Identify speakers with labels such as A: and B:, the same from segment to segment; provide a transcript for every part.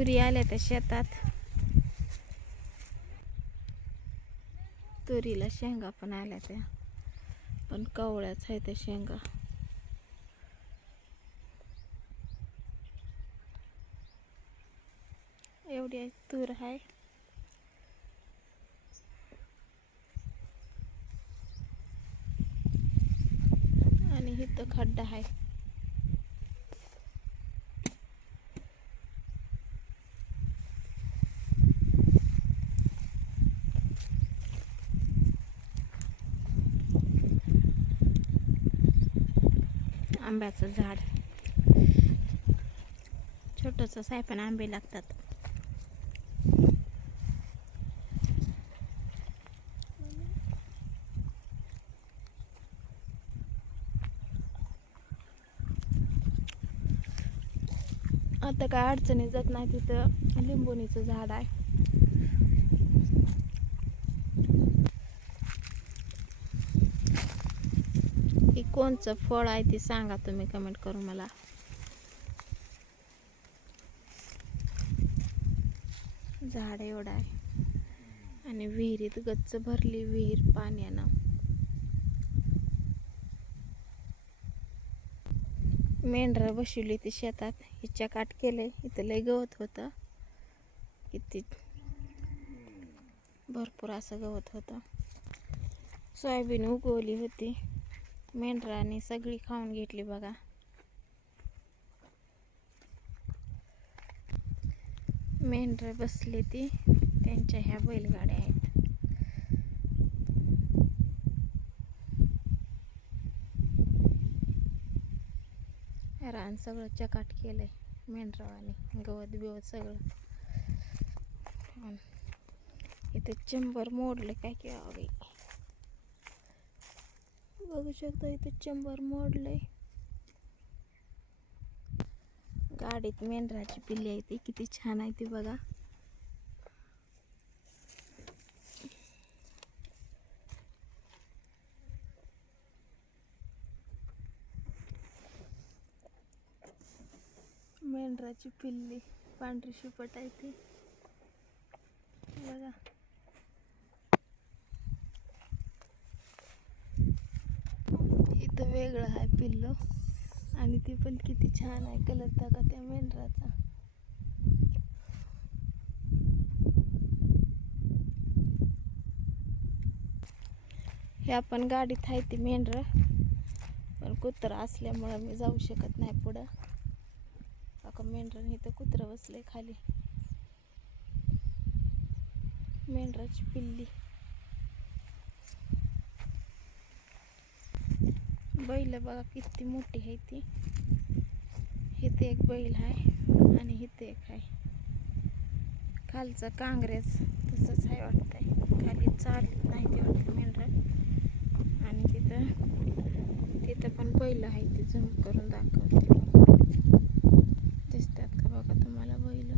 A: तुरी आल्या त्या शेतात. तुरीला शेंगा पण आल्या त्या. पण कवळ्याच आहे त्या शेंगा. एवढी आहे तूर आहे. आणि इथं खड्डा आहे. आंब्याचं झाड. छोटंसं सायपण आंबे लागतात. आता काय अडचणी जात नाही तिथं लिंबोणीचं झाड आहे हे कोणचं फळ आहे ते सांगा तुम्ही कमेंट करून मला. झाड एवढं आहे. आणि विहिरीत गच्च भरली विहीर पाण्यानं. मेंढरं बसवली ती शेतात. हिच्या काट केले. इथं लय गवत होतं. किती भरपूर असं गवत होतं. सोयाबीन उगवली होती. मेंढराने सगळी खाऊन घेतली बघा. मेंढर बसले ती त्यांच्या ह्या बैलगाड्या आहेत. रान सगळं चकाट केलंय मेंढरावाने गवत बिवत सगळं. इथे चंबर मोडलं काय की बाई? बघू शकता इथे चंबर मोडलंय. गाडीत मेंढराची पिल्ली आहे ती किती छान आहे ती बघा. मेंढराची पिल्ली पांढरी शिपट आहे ती. बघा. तर वेगळं आहे पिल्लो. आणि ती पण किती छान आहे कलर टाका त्या मेंढराचा. हे आपण गाडीत आहे ती मेंढर. पण कुत्र असल्यामुळं मी जाऊ शकत नाही पुढं. का मेंढर इथं कुत्रं बसलंय खाली. मेंढराची पिल्ली. बैल बघा किती मोठी आहे ती. इथे एक बैल आहे आणि इथे एक आहे. खालचं कांग्रेस तसंच आहे वाटतंय. खाली चालत नाही ते वाटतं मेंढर. आणि तिथं तिथं पण बैल आहे ते झूम करून दाखवते मी. दिसतात का बघा तुम्हाला बैल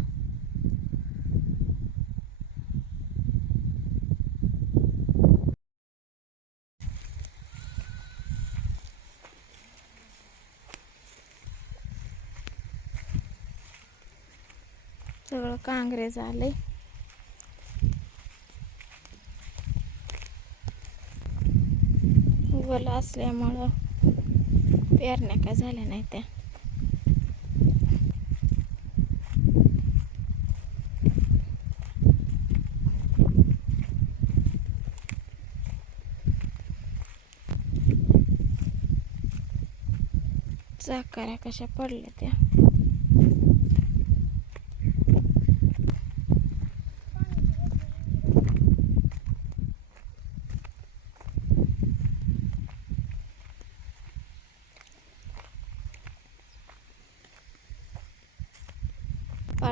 A: सगळं कांग्रे झाले. उगल असल्यामुळं पेरण्या काय झाल्या नाही त्या. चाकाऱ्या कशा पडल्या त्या?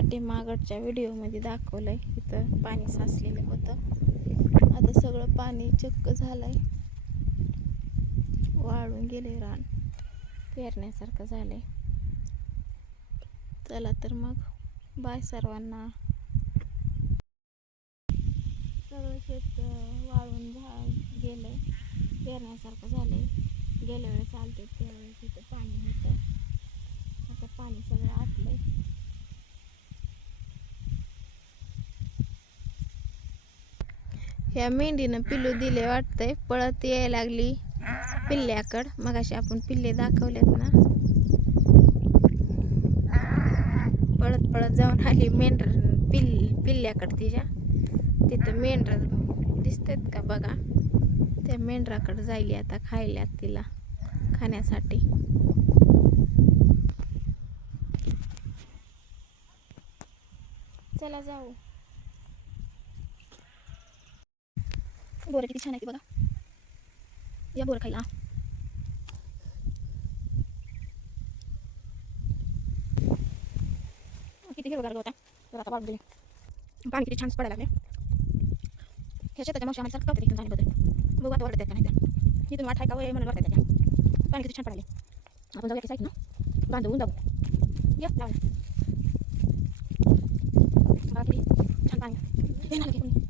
A: पाठीमागडच्या व्हिडिओमध्ये दाखवलं आहे इथं पाणी साचलेलं होतं. आता सगळं पाणी चक्क झालं आहे वाळून गेले रान. पेरण्यासारखं झालं आहे चला तर मग. बाय सर्वांना. सगळं शेत वाळून झा गेलं पेरण्यासारखं झालं आहे गेल्या वेळेस आलते त्यावेळेस इथं पाणी होतं आता पाणी सगळं आटलंय ह्या मेंढीनं पिल्लू दिले वाटतंय पळत यायला लागली पिल्ल्याकड. मग असे आपण पिल्ले दाखवलेत ना. पळत पळत जाऊन आली मेंढर पिल्ल पिल्ल्याकडं तिच्या. तिथं मेंढर दिसतात का बघा. त्या मेंढराकडं जायली आता खायला तिला खाण्यासाठी. चला जाऊ. बोरं किती छान आहे ते बघा. या बोरं खायला. किती हिरवगार गवत आहे. तर आता वाढ दिली पाणी किती छान पडायला लागले. ह्या शेताच्या मावशी आम्हाला सारखं तिथून बदल बघू आता वाटत का नाही तर इथून वाट आहे का वय म्हणून वाटत त्याच्या पाणी किती छान पडायले. आपण जाऊया की ना बांधवून जाऊ. या लावा. बघा छान पाणी आहे. हे कोणी.